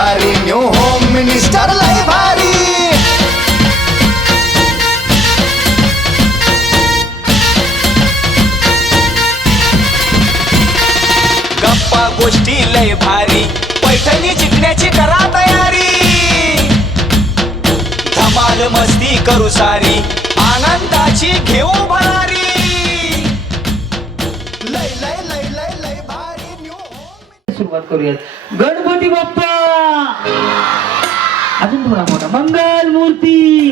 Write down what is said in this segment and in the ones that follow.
भारी new home minister लय भारी. गप्पा गोष्टी लय भारी पैठणी जिंकण्याची करा तयारी. धमाल मस्ती करू सारी आनंदाची घेऊ भरारी. लय लय लय लय लय भारी न्यू होम सुरुवात करूयात. गणपती बाप्पा थोडा मोठा. मंगल मूर्ती.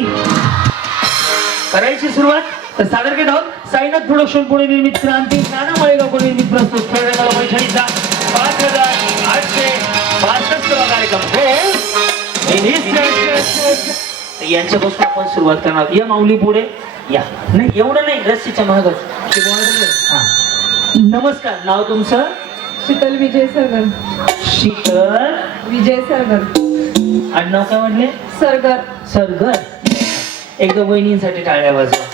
करायची सुरुवात तर सादर केलं आहोत. साईनाथ प्रोडक्शन पुणे निर्मित क्रांती नाना माळेगाव निर्मित प्रस्तुत. खेळण्याला पैठणीचा पाच हजार आठशे बासष्टवा कार्यक्रम. हो यांच्यापासून आपण सुरुवात करणार. या माऊली पुढे या. नाही एवढं नाही रस्सीच्या महागच हा. नमस्कार नाव तुमचं? शीतल विजय सरगर शीतल? विजय सरगर आडनाव काय म्हणले सरगर. सरगर. एकदा वहिनींसाठी टाळ्या वाजवा.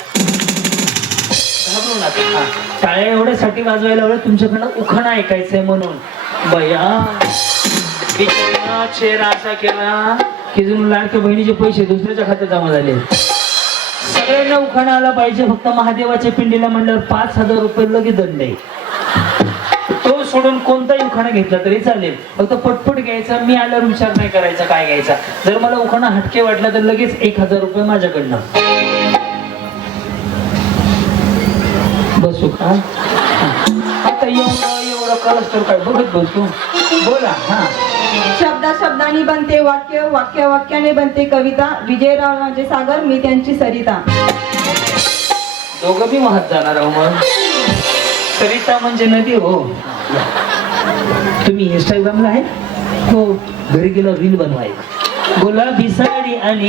घाबरू नका. टाळ्या एवढ्यासाठी वाजवायला लावलं तुमच्याकडनं उखाणा ऐकायचंय म्हणून. बया बिचारीनं चेहरा असा केला. की जणू लाडक्या बहिणीचे पैसे दुसऱ्याच्या खात्यात जमा झाले. सगळ्यांना उखाणा आला पाहिजे फक्त महादेवाच्या पिंडीला म्हणल्यावर पाच हजार रुपये लगेच दंड आहे. सोडून कोणताही उखाणा घेतला तरी चालेल. फक्त पटपट घ्यायचा मी आल्यावर विचार नाही करायचा काय घ्यायचा. जर मला उखाणा हटके वाटला तर लगेच एक हजार रुपये माझ्याकडनं. बसू का. आता एवढं एवढं कळस तर काय बघत बसू बोला हा. शब्दा शब्दानी बनते वाक्य वाक्य वाक्याने बनते कविता. विजयराव राजे सागर मी त्यांची सरिता. दोघं बी वाहत जाणार आहो मग. सरिता म्हणजे नदी हो. तुम्ही इंस्टाग्रामला आहे हो घरी गेलो रील बनवाय. गुलाबी साडी आणि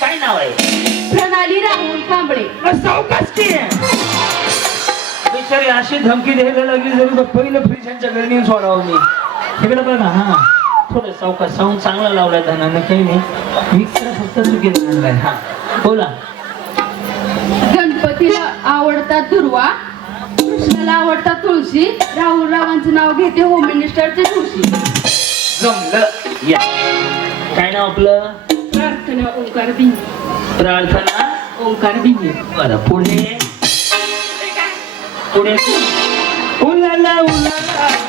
काय नाव आहे? प्रणाली राहुल कांबळे. मग सावकाश की बिचारी अशी धमकी द्यायला लागली जरी बघ पहिलं फ्रीज यांच्या घरी नेऊन सोडावं मी. तिकडे बघा हा. थोडं सावकाश साऊंड चांगला लावलाय धनानं काही नाही. मिक्सर फक्त चुकीला आणलाय हा. बोला. गणपतीला आवडतात दुर्वा कृष्णाला आवडतात तुळशी राहुल रावांचं नाव घेते होम मिनिस्टरचे तुळशी. जमलं. या. काय नाव आपलं? प्रार्थना ओंकार बिंगे प्रार्थना ओंकार बिंगे बरं पुढे? पुढे. उलाला उलाला.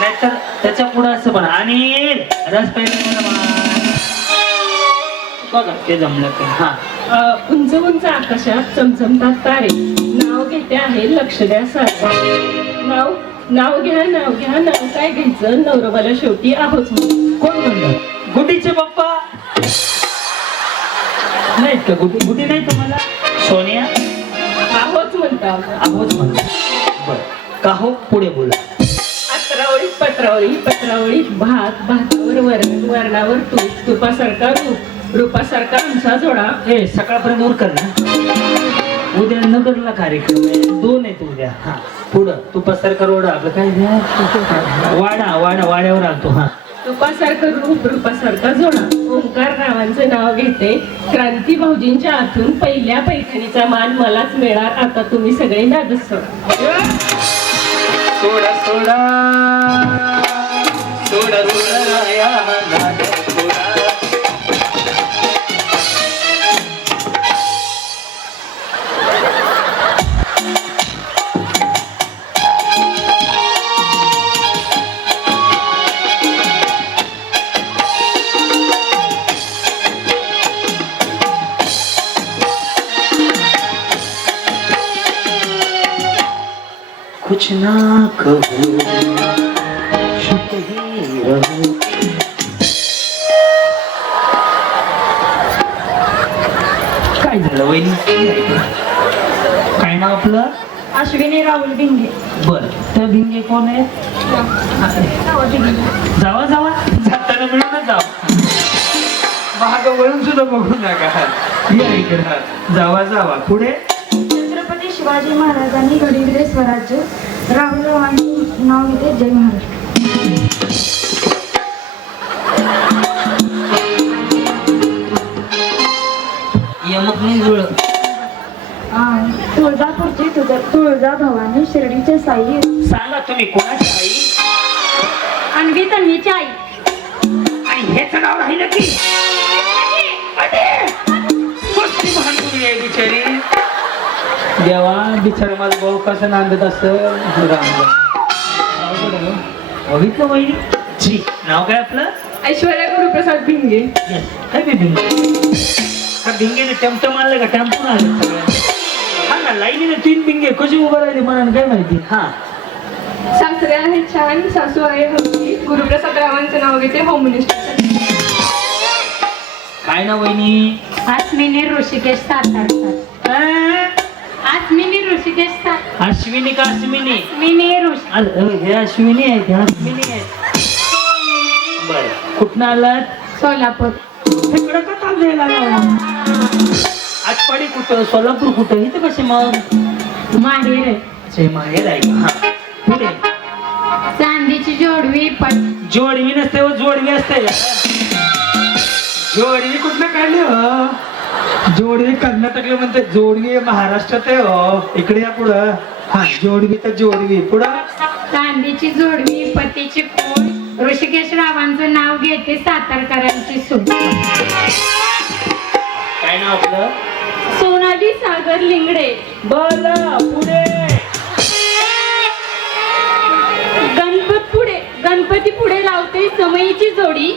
नाहीतर त्याच्या पुढे असं पण. आणि रस बघा. ते जमलं ते हा. उंच उंच आकाशात चमचमतात तारे. नाव घेते आहे लक्ष द्या सारे नाव नाव घ्या नाव घ्या नाव काय घ्यायचं? नवरोबाला शेवटी आहोत म्हणून. कोण म्हणलं? गुटीचे पप्पा. नाहीत का गुटी गुटी नाही तुम्हाला? सोनिया? आहोत म्हणतात आहोत म्हणलं बर. का हो? पुढे बोला. अत्रावळी पत्रावळी पत्रावळीत भात भातावर वरण वरणावर तूप तुपासारखा रूप रूपासारखा आमचा जोडा. ए सकाळपर्यंत उरकर ना. उद्या नगरला कार्यक्रम आहे. दोन आहेत उद्या. हा पुढं. तू पसरकर ओढा आपलं काय? वाडा वाडा वाड्यावर आलतो हा. तुपासारखं रूप रूपासारखा जोडा. ओंकार रावांचं नाव घेते. क्रांती भाऊजींच्या हातून पहिल्या पैठणीचा मान मलाच मिळणार. आता तुम्ही सगळे नादच सोडा सोडा सोडा सोडा सोडा कुछ ना कहो चुप ही रहो। काय झालं वहिनी? काय नाव आपलं? अश्विनी राहुल भिंगे. बर तर भिंगे कोण आहे? जावा जावा. जाताना मिळूनच जावा. महाग वळून सुद्धा बघू नका. या इकडं. जावा जावा. पुढे? छत्रपती शिवाजी महाराजांनी घडविले स्वराज्य. राहुल रावांचे नाव घेते जय महाराष्ट्र यमक नाही जुळ आणि तुळजापूरची तुळजा तुळजा भवानी शिर्डीचे साई. सांगा तुम्ही कोणाची आई? अन्वी तन्वीची आई. आणि हेच नाव राहिलं की? अरे! कसली महान मुलगी आहे बिचारी. देवा बिचारा माझा भाऊ कसं नांदत असं. बघितलं वहिनी. जी नाव काय आपलं? ऐश्वर्या गुरुप्रसाद भिंगे. काय बे भिंगे? का भिंगेने आणलं का? टेम्पो आले सगळं? हा ना लाईनीने तीन भिंगे कशी उभं राहिले मला काय माहिती? हा. सासरे आहे छान सासू आहे हल्ली गुरुप्रसाद रावांचं नाव घेते होम मिनिस्टर काय ना वहिनी? अस्मिनी ऋषिकेश सातारकर. अश्विनी का अश्विनी हे अश्विनी आहेत हे अश्विनी आहेत बर कुठनं आलात? सोलापूर. तिकडं का लावला? आटपाडी कुठं? सोलापूर कुठं? इथं कसे मग माहेर आहे. माहेर आहे हा. पुढे. चांदीची जोडवी पट जोडवी नसते व जोडवी असते जोडवी कुठनं काढली हो? जोडवी कर्नाटकला म्हणते जोडवी महाराष्ट्रात आहे हो. इकडे या पुढं. हा जोडवी तर जोडवी. पुढं? चांदीची जोडवी पतीची पोळ ऋषिकेश रावांचं नाव घेते सातारकरांची सून. काय नाव आपलं? सोनाली सागर लिंगडे. बोला पुढे. गणपत पुढे गणपती पुढे लावते समयीची जोडी.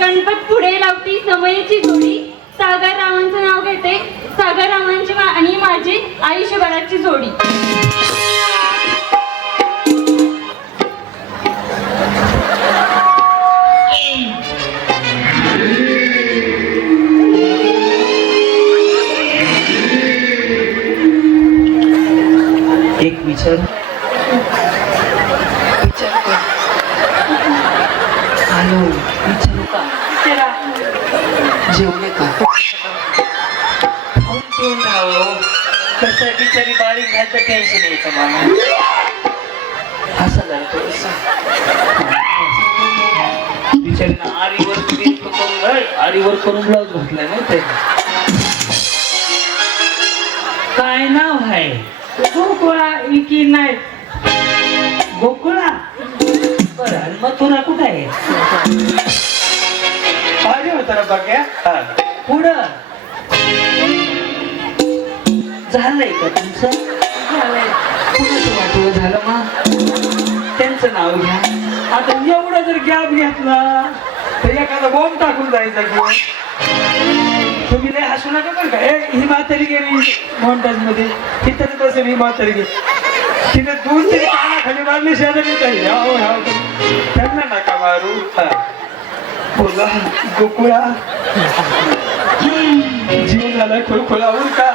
गणपत पुढे लावते समयीची जोडी. सागर रावांचं नाव घेते. सागर रावांची मा- आणि माझी आयुष्यभराची जोडी. एक विचार का हॅलो विचारू का जेवले का? खाऊन राहो कसं बिचारी बारीक घ्यायचं टेन्शन यायचं मला. असं झालं थोडस. बिचारीनं आरीवर करून आरीवर करून ब्लाऊज घातलाय ना ते काय नाव आहे? गोकुळा विकी नाही? गोकुळा? बरं आणि मथुरा कुठं आहे? पाहिजे होता ना बघ्या पुढं. झालंय का तुमचं? झालंय. कुणाचं वाटवं झालं मग. त्यांचं नाव घ्या. आता एवढा जर गॅप घेतला तर एखादा बॉम्ब टाकून जायचा किंवा. तुम्ही लय हसू नका बरं का. ही म्हातारी गेली मॉन्टाजमध्ये. तिथंच बसेल ही म्हातारी गेली. तिने दोन तरी खाली मारली शेजारी काही. त्यांना नका मारू. बोला गोकुळा. जीव झाला खुळखुळावून का?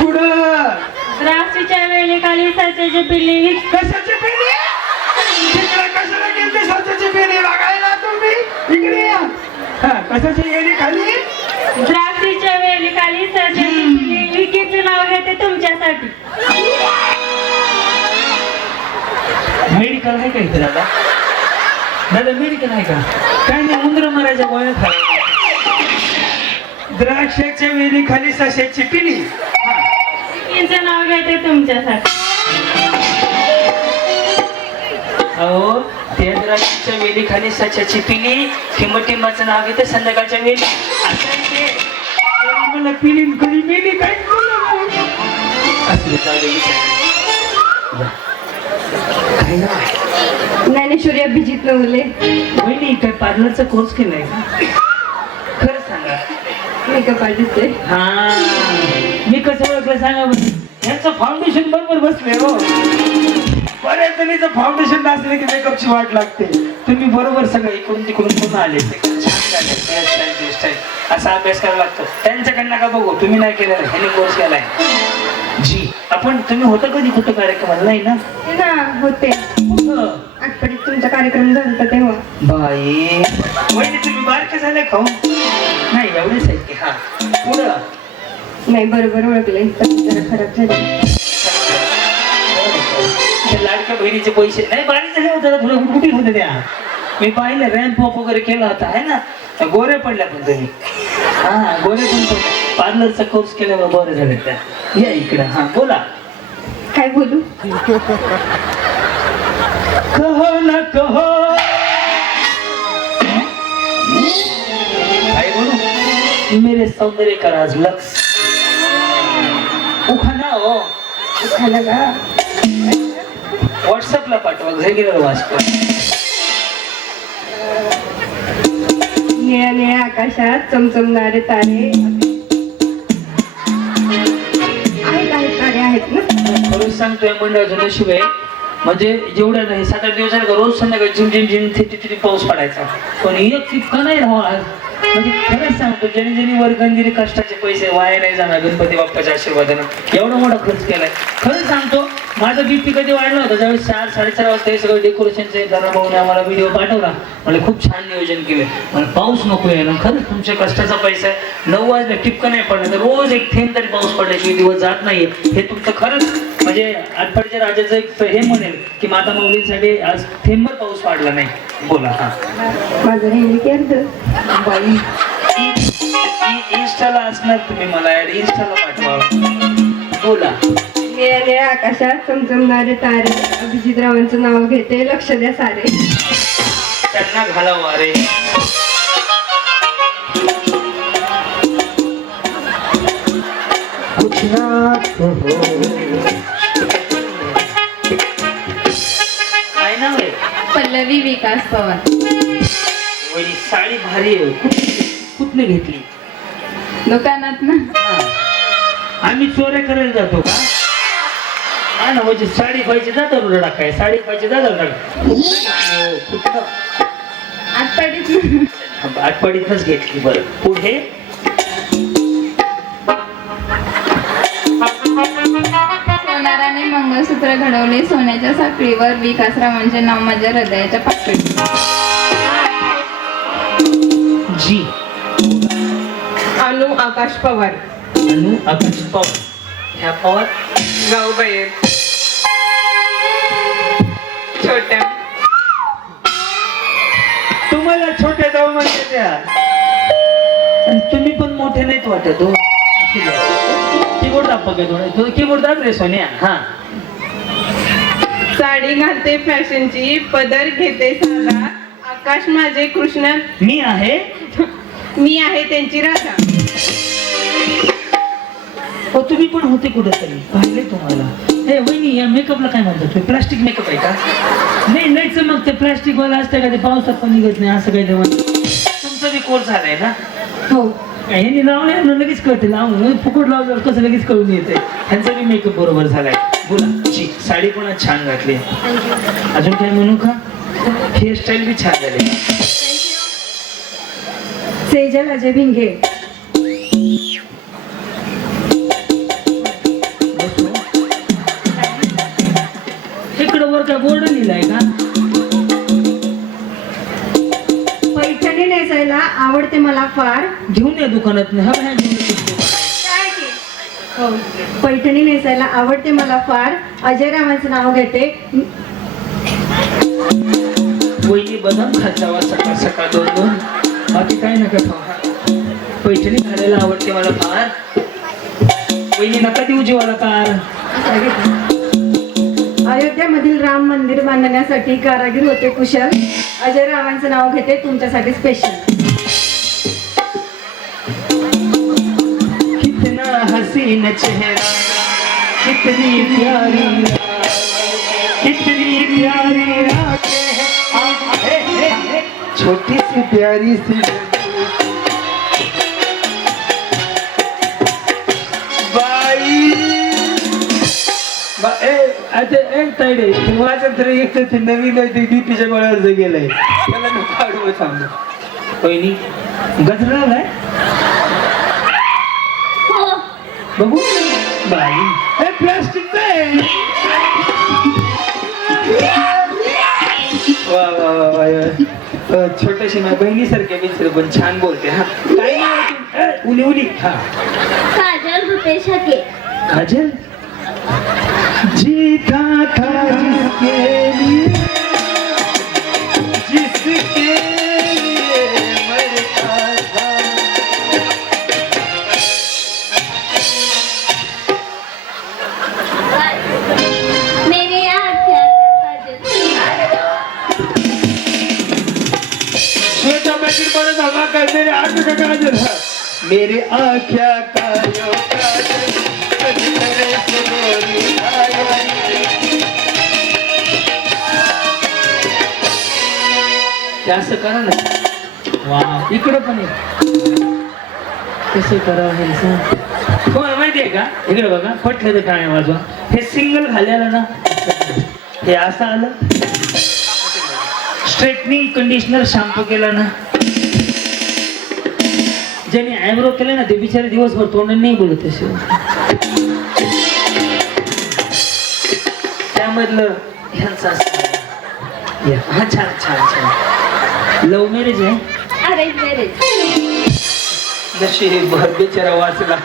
पुढं. द्राक्षीच्या वेळेखाली साच्याची पिल्ली. कशाची पेनी तिकडे कशाला गेलते साच्याची पेनी बघायला तुम्ही? इकडे या. हा कशाची गेली खाली? द्राक्षीच्या वेळेखाली साच्याची पिल्ली. विकीचं नाव घेते तुमच्यासाठी. मेडिकल आहे का इथे दादा? दादा मेडिकल आहे का? काय नाही उंदर मारायच्या गोळ्या खायला द्राक्षाच्या वेली खाली सशाची पिली विकीचं नाव घेते तुमच्यासाठी? अहो त्या द्राक्षाच्या वेली खाली सशाची पिली टिंबटिंबाचं नाव घेते संध्याकाळच्या वेली असं मला पिली कधी मेली काय विचार. काय? ज्ञानेश्वरी अभिजित नवले वहिनी काय पार्लरचा कोर्स केलाय. का खरं सांगा. मेकअप आर्टिस्ट आहे हा. मी कसं ओळखलं सांगा बरं. यांचं फाउंडेशन बरोबर बसले हो. बऱ्याच जणीचं फाउंडेशन नसले की मेकअपची वाट लागते. तुम्ही बरोबर सगळं इकडून तिकडून पुन्हा आले. असा अभ्यास करावा लागतो. त्यांच्याकडनं का बघू. तुम्ही नाही केलेला. ह्याने कोर्स केलाय. जी आपण तुम्ही होता कधी कुठं कार्यक्रमाला नाही ना होते. कुठं आठवड्यात तुमचा कार्यक्रम झाला होता तेव्हा. बाई वहिनी तुम्ही बारके झाले खाऊ नाही एवढेच आहेत की हा. पुढं. नाही बरोबर ओळखले पण जरा खराब झाले. त्या लाडक्या बहिणीचे पैसे नाही बारीक झाले होते थोडं गुटगुटी होते त्या? मी पाहिलं रॅम्प वॉक वगैरे केला होता आहे ना? त्या गोऱ्या पडल्या पण तुम्ही हा गोरे पण पडल्या. पार्लरचा कोर्स केल्यावर बरं झाले त्या. या इकडं हा बोला. काय बोलू? कहो ना कहो। मेरे सौंदर्य का राज लक्ष उखाणा हो। खाला का व्हॉट्सअपला पाठवा रेग्युलर वाचतो निळ्या निळ्या आकाशात चमचमणारे तारे. आहेत आहेत ना? खरंच सांगतोय मंडळाचं नशीब आहे. म्हणजे जेवढ्या नाही सात आठ दिवस रोज संध्याकाळी झिम झिम झिम थिटी थिटी पाऊस पडायचा. पण एक इतका नाही राहणार. म्हणजे खरंच सांगतो ज्यांनी ज्यांनी वर्गंजिरी कष्टाचे पैसे वाया नाही जाणार गणपती बाप्पाच्या आशीर्वादानं एवढा मोठा खर्च केलाय. खरंच सांगतो माझा बीपी कधी वाढलं होतं? ज्यावेळेस चार साडेचार वाजता हे सगळं डेकोरेशनचे भाऊने आम्हाला व्हिडिओ पाठवला. म्हणजे खूप छान नियोजन केले मला पाऊस नको आहे ना खरंच तुमच्या कष्टाचा पैसा आहे. नऊ वाजले टिपकं नाही पडलं. तर रोज एक थेंब तरी पाऊस पडल्याशिवाय दिवस जात नाहीये. हे तुमचं खरंच म्हणजे आठवड्याच्या राजाचं एक हे म्हणेल की माता माऊलींसाठी आज थेंबर पाऊस पडला नाही. बोला हा. माझं राहिले की अर्ध बाई. इ- इंस्टाला असणार तुम्ही मला ऍड इंस्टाला पाठवा. बोला. निळ्या आकाशात चमचमणारे तारे. अभिजित रावांचं नाव घेते लक्ष द्या सारे. त्यांना घालावा रे कुछ ना कहो. काय नाव आहे? पल्लवी विकास पवार. साडी भारी आहे. कुठली कुठली घेतली? दुकानात ना. हा. आम्ही चोऱ्या करायला जातो का? हा ना म्हणजे साडी पाहिजे जातो रोडा काय? साडी पाहिजे जातो टाका कुठं आठवडीत आठवडीतच घेतली बरं. पुढे? सोनाराने मंगळसूत्र घडवले. सोन्याच्या साखळीवर विकासरावांचे नाव माझ्या हृदयाच्या पाकळीत जी. अनु आकाश पवार. अनु आकाश पवार. ह्या पवार. गाव बाहेर छोट्या. तुम्हाला छोट्या जाऊ म्हणते त्या. आणि तुम्ही पण मोठे नाहीत वाटत हो. कीबोर्ड दाखवा काय थोडं. कीबोर्ड दाब रे सोन्या. हा. साडी घालते फॅशनची पदर घेते साधा आकाश माझे कृष्ण. मी आहे? मी आहे त्यांची राधा हो तुम्ही पण होते कुठेतरी. पाहिले तुम्हाला. हे वहिनी या मेकअपला काय म्हणतात प्लास्टिक मेकअप आहे का? नाही नाही मग ते प्लास्टिक वाला असतं का? ते पावसात पण निघत नाही असं काही तेव्हा तुमचा बी कोर्स झालाय ना? हो. ह्यांनी लावले लगेच कळते. लावून फुकट लावल्यावर कसं लगेच कळून येते. ह्यांचा बी मेकअप बरोबर झालाय. बोला ची साडी पण छान घातली? अजून काय म्हणू का? हेअरस्टाईल बी छान झाली. सेजल अजय भिंगे. इकडं वर काय बोर्ड लिहिलाय का? नेसायला आवडते मला फार. घेऊन या दुकानात. हा पैठणी नेसायला आवडते मला फार. अजय रावांचं नाव घेते. वहिनी बदाम खात जावा सकाळ सकाळ दोन दोन. बाकी काय नका खाऊ. पैठणी घालायला आवडते मला फार. वहिनी नका देऊ जीवाला कार अयोध्यामधील राम मंदिर बांधण्यासाठी कारागीर होते कुशल. अजय रावांचं नाव घेते तुमच्यासाठी स्पेशल कितना हसीन चेहरा कितनी प्यारी कितनी प्यारी छोटी सी प्यारी सी। ताईडे माझ्या तरी एक तर ते नवीन आहे ते बीपीच्या गोळ्यावर जे गेलंय. त्याला मी काढून सांगतो. पहिली गजरा आलाय हो. बघू? बाई. हे प्लास्टिकचं आहे. वा वा वा वा छोट्याशी माझ्या बहिणीसारखे बिचारे पण छान बोलते हा. तुम- अ, उली उली. हा. काजल रुपेश हके. काजल? जीता था जिसके लिए जिसके लिए मरता था मेरे आख्या काजल छोटा पैकेट बड़ा धमाका है, मेरे आंख का काजल है मेरे आख्या का यो काजल कभी करे ते असं करा ना. वा इकडं पण आहे कसं करावं हे सांग. तुम्हाला माहिती आहे का? इकडे बघा पटलं तर काय वाजवा. हे सिंगल घालायला ना हे असं आलं. स्ट्रेटनिंग कंडिशनर शॅम्पू केला ना. ज्याने आयब्रो केले ना ते बिचारे दिवसभर तोंड नाही बोलत तसे त्यामधलं ह्यांचं असं. या, हा छान छान छान. लव्ह मॅरेज आहे? अरेंज मॅरेज जशी बिचारा वाचला.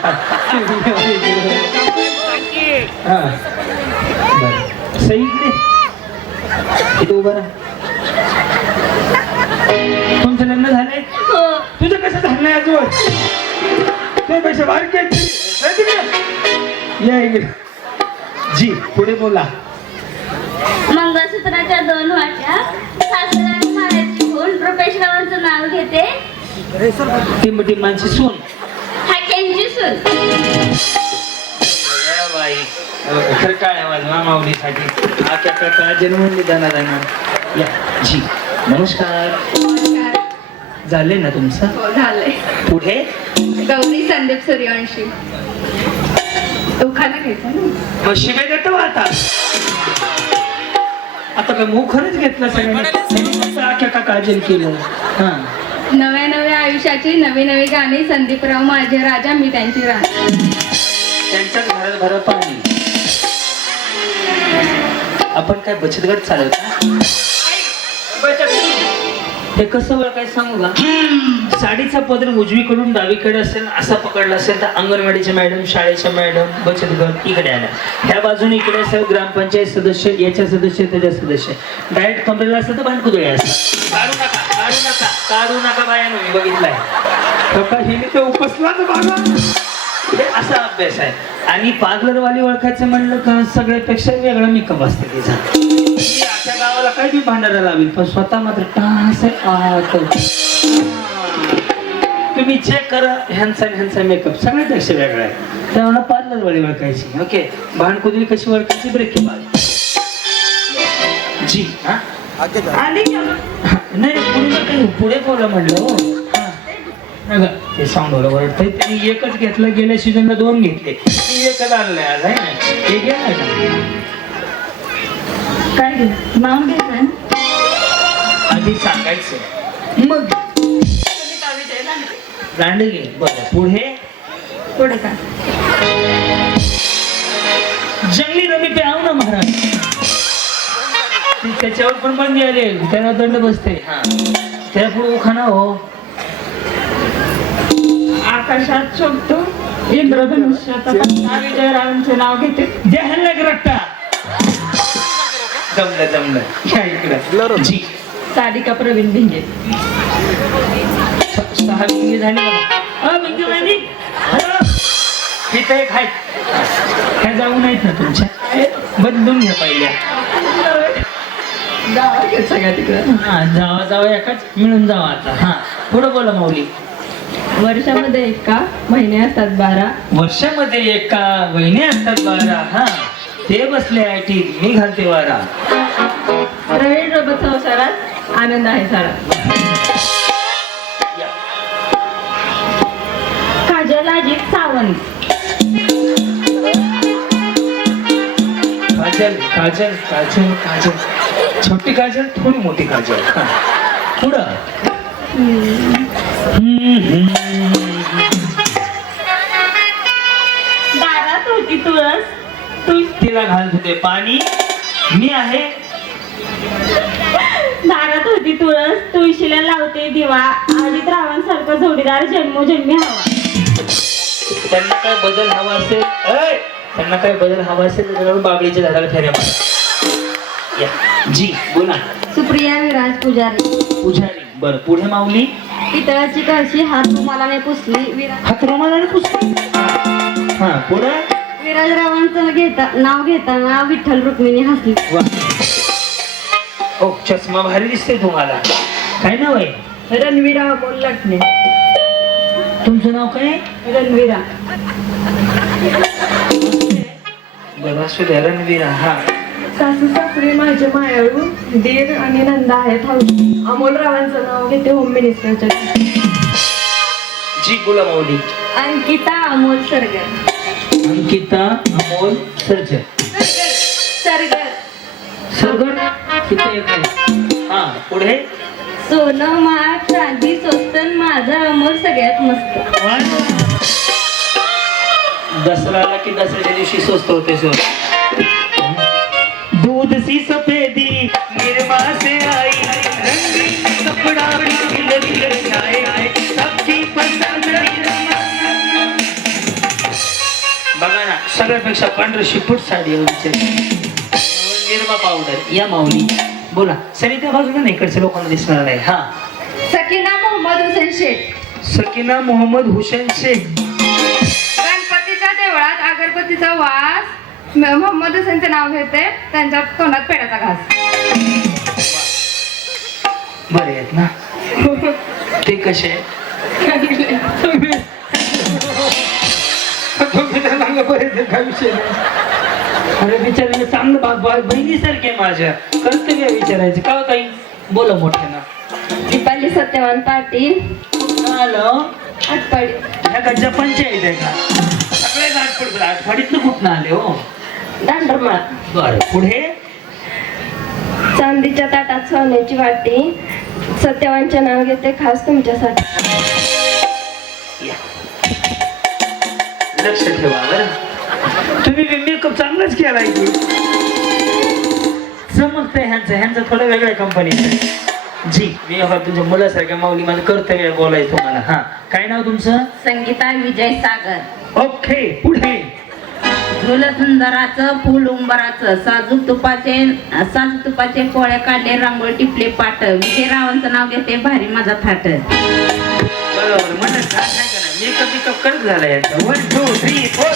हा. बरं. सई इकडे. इथे उभा राहा. तुमचं लग्न झालंय? हो. तुझं कसं झालंय अजून ते पैसे बारके आहेत. जा तिकडे. या इकडे. जी पुढे बोला. मंगळसूत्राच्या दोन वाट्या सासरा खून रावांचं नाव घेते. ती माणशी सून हाक्यांची सून या बाई अ, खरं काय आवाज मामावलीसाठी. आख्या काका जन्मून दाना दाना या जी. नमस्कार. झाले ना तुमचं? हो झालंय. पुढे? गौरी संदीप सूर्यवंशी. उखाणा घ्यायचा ना? मग शिवाय देतो आता. आता काय मुख खरंच घेतलं सगळ्यांनी? आख्या का काजल केलं. हा. नव्या नव्या आयुष्याची नवी नवी गाणी संदीपराव माझे राजा मी त्यांची राणी. त्यांच्याच घरात भर पाणी आपण काय बचत गट चालवता? हे कसं बरं काय सांगू का? साडीचा पदर उजवीकडून डावीकडे असेल असा पकडला असेल तर अंगणवाडीच्या मॅडम शाळेच्या मॅडम बचत गट इकडे आल्या. ह्या बाजूने इकडे असेल ग्रामपंचायत सदस्य याच्या सदस्य त्याच्या सदस्य. डायरेक्ट कंपनीला असेल तर भांडकुदळे असतात काढू नका काढू नका काढू नका बायानो मी बघितलंय. हिने तर उपसलाच बघा हे असा अभ्यास आहे. आणि पार्लर वाली ओळखायचं म्हणलं का सगळ्यापेक्षा वेगळा मेकअप असते तिचा. ती आख्या गावाला काय बी भांडायला लावेल पण स्वतः मात्र टास. तुम्ही चेक करा ह्यांचा आणि ह्यांचा मेकअप सगळ्यापेक्षा वेगळा आहे. त्यामुळे पार्लर वाली ओळखायची. ओके भांडकुदरी कशी ओळखायची? ब्रेक जी हा? हा, नाही पुढे नका, पुढे बोला म्हणलं हो. ते साऊंड बरोबर त्यांनी एकच घेतलं गेल्या सीझनला दोन घेतले. मी एकच आणलंय आज आहे ना? हे गेलं का काय घे नाव घ्यायचं ना? आधी सांगायचं. मग. लांडगे बरं पुढे? पुढे काय जंगली रमी पे आव ना महाराज. ती त्याच्यावर पण बंदी आली त्याला दंड बसते त्या पुढे उखाणा हो. आकाशात शोभतो इंद्रधनुष्याचा विजयरावांचे नाव घेते. द्या लग रट्टा जमलं जमलं. या इकडं. जी. सारिका प्रवीण भिंगे. सहा मिनिटे झाली बघा. अ. इथं एक आहेत ह्या जाऊ नाहीत ना तुमच्या? बदलून घ्या पहिल्या. घेत सगळ्या तिकडं हा जावा जावा एकाच. मिळून जावा आता. हा. पुढं बोला माऊली. वर्षामध्ये एका महिने असतात बारा. वर्षामध्ये एका वहिनी असतात बारा हा. ते बसले आय टी मी घालते वारा रवी सोबत संसारात आनंद आहे सारा. काजल अजित सावंत. काजल काजल काजल काजल. छोटी काजल थोडी मोठी काजल. हा. पुढं. हम्म, हम्म. दारात होती तू तुळस. तुळस तिला घालत होते पाणी. मी आहे. दारात होती तुळस. तुळशीला लावते दिवा. आदित रावांसारखा जोडीदार जन्मोजन्मी हवा. त्यांना काय बदल हवा असेल? ऐ! त्यांना काय बदल हवा असेल तर त्याच्यावर बाबळीच्या झाडाला फेऱ्या मारा. या. जी बोला सुप्रिया विराज पुजारी. पुजारी. बरं पुढे माऊली. पितळाची कळशी हात तुम्हाला नाही पुसली. विराज हात रुमालाने पुसतो हा पुढे विराजरावांचं घेता नाव घेताना विठ्ठल रुक्मिणी हसली. वा. ओ चष्मा भारी दिसतोय तुम्हाला. काय नाव आहे? रणवीरा अमोल लटणे तुमचं नाव काय? रणवीरा. बरं असू द्या रणवीरा. हा. सासू सासरे माझे मायाळू दीर आणि नंदा आहेत. हौशी अमोल रावांचं नाव घेते होम मिनिस्टरच्या जी बोला माऊली. अंकिता अमोल सरगर. अंकिता अमोल सर्जन सरगर. एक आहे. हा पुढे? सोनं महाग चांदी स्वस्त आणि माझा अमोल सगळ्यात मस्त. दसऱ्याला की दसऱ्याच्या दिवशी स्वस्त होते सर दूध सी सफेदी निरमा से आई। रंगीन कपड़ा सबकी पसंद बघा ना सगळ्यापेक्षा पांढरी शिपूट साडी विचार निरमा पावडर या माऊली. बोला सरी त्या बाजूला नाही इकडच्या लोकांना दिसणार नाही. हा. सकीना मोहम्मद हुसेन शेख. सकीना मोहम्मद हुसेन शेख. गणपतीच्या देवळात अगरबत्तीचा वास. मोहम्मद हुसेनचे नाव घेते. त्यांच्या तोंडात पेड्याचा घास. बरे आहेत ना? ते कसे अरे बिचारायला चांगलं बहिणीसारखे माझ्या. कर्तव्य विचारायचं. का हो ताई? बोला मोठ्यानं. दीपाली सत्यवान पाटील. आलं. आटपाडी ह्या गज्जा पंचायत आहे का? सगळे आठवड आठवडीतनं कुठनं आले हो? दांडरमाळ. बरं पुढे? चांदीच्या ताटात सोन्याची वाटी. सत्यवानचे नाव घेते खास तुमच्यासाठी. लक्ष ठेवा बरं. तुम्ही मेकअप चांगलाच केलाय की. चमकतंय ह्यांचं. ह्यांचं थोडं वेगळ्या कंपनीचं जी मी तुमच्या मुलासारख्या माऊली माझं कर्तव्य बोलायचं तुम्हाला. हा. काय नाव तुमचं? संगीता विजय सागर. ओके पुढे. सुंदराचं फुल उंबराचं साजूक तुपाचे साजूक तुपाचे पोळ्या काढले रांगोळी टिपले पाट. विजय रावांचं नाव घेते भारी माझा थाट. बरोबर म्हणत मेकअप बिकअप करत झाला वन टू थ्री फोर